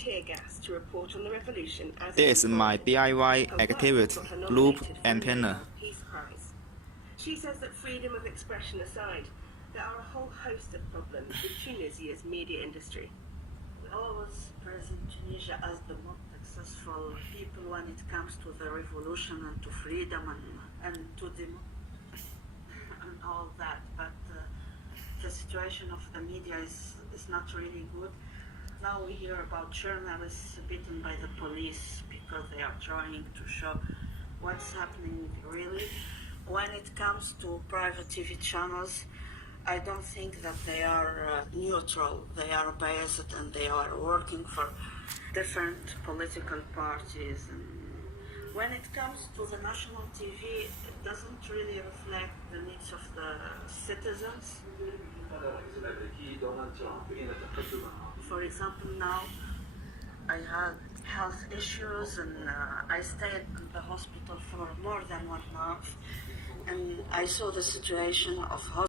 tear gas to report on the revolution as This is my DIY activity loop antenna. Peace Prize. She says that freedom of expression aside, there are a whole host of problems with Tunisia's media industry. We always present Tunisia as the most successful people when it comes to the revolution and to freedom and to and all that, but the situation of the media is not really good. Now we hear about journalists beaten by the police because they are trying to show what's happening really. When it comes to private TV channels, I don't think that they are neutral. They are biased and they are working for different political parties. And when it comes to the national TV, it doesn't really reflect the needs of the citizens. For example, now I had health issues and I stayed in the hospital for more than 1 month, and I saw the situation of